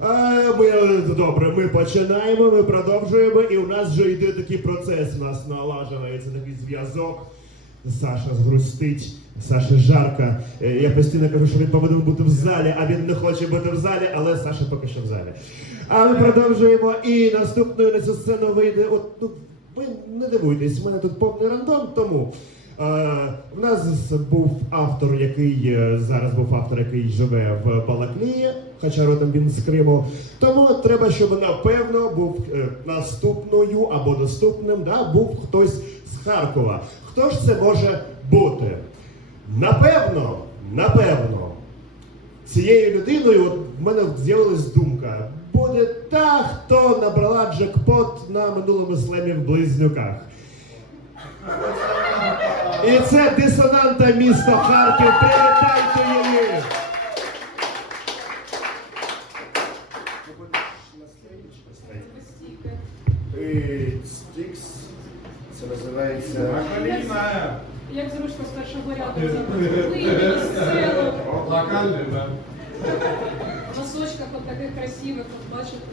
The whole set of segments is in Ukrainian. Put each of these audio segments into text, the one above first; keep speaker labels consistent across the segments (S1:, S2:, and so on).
S1: Ми добре, ми починаємо, ми продовжуємо, і у нас вже йде такий процес. У нас налажується такий зв'язок. Саша згрустить, Саша жарко. Е, Я постійно кажу, що він повинен бути в залі, а він не хоче бути в залі, але Саша поки що в залі. А ми продовжуємо. І наступною на цю сцену вийде. От ну, ви не дивуйтесь, в мене тут повний рандом, тому. Е, в нас був автор, який е, зараз був автор, який живе в Балаклії, хоча родом він з Криму. Тому треба, щоб напевно був е, наступною або доступним, да, був хтось з Харкова. Хто ж це може бути? Напевно, напевно, цією людиною от в мене з'явилась думка. Буде та, хто набрала джекпот на минулому слемі в близнюках. І це дисонанта місто Харків. Привітайте її! Стікс. Це називається.
S2: Як зручно з першого ряду сцену,
S3: Локальний, да.
S2: в носочках от таких красивих, от бачите.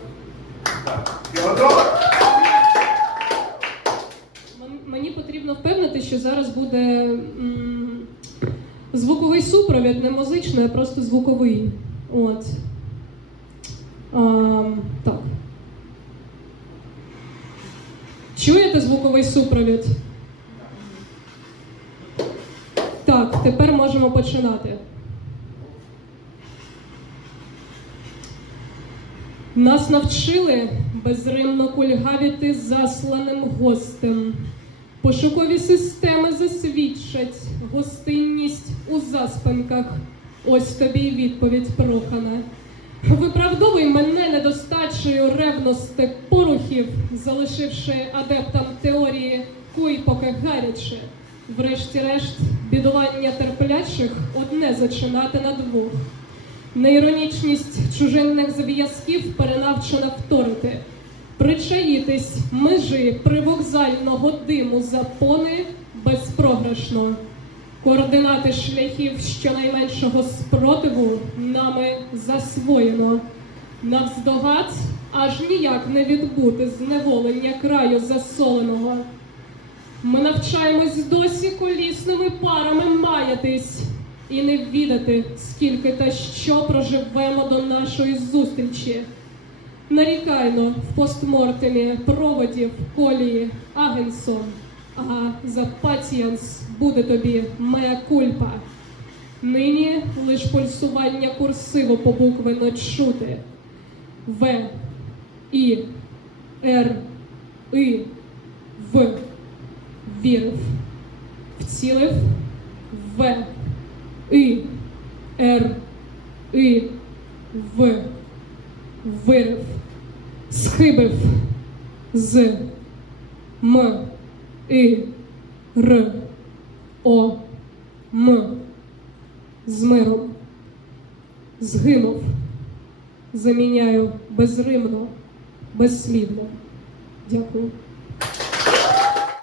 S2: Мені потрібно впевнити, що зараз буде звуковий супровід, не музичний, а просто звуковий. От. А, так. Чуєте звуковий супровід? Так, тепер можемо починати. Нас навчили безримно кульгавіти засланим гостем. Пошукові системи засвідчать гостинність у заспанках. Ось тобі й відповідь прохана. Виправдовуй мене недостачею ревності порухів, залишивши адептам теорії куй поки гаряче. Врешті-решт, бідування терплячих одне зачинати на двох. Нейронічність чужинних зв'язків перенавчена вторити. Причаїтись межі привокзального диму запони безпрограшно. Координати шляхів щонайменшого спротиву нами засвоєно. Навздогад аж ніяк не відбути зневолення краю засоленого. Ми навчаємось досі колісними парами маятись і не відати, скільки та що проживемо до нашої зустрічі. Нарікайно в постмортемі проводів колії агенсом, а за пацієнс буде тобі моя кульпа. Нині лиш пульсування курсиво побуквено чути. В, І, Р, И, В. Вірив, вцілив, В, І, Р, І, В. Вирив, схибив, з, М, І, Р, О, М. З миром. Згинув. Заміняю безримно, безслідно. Дякую.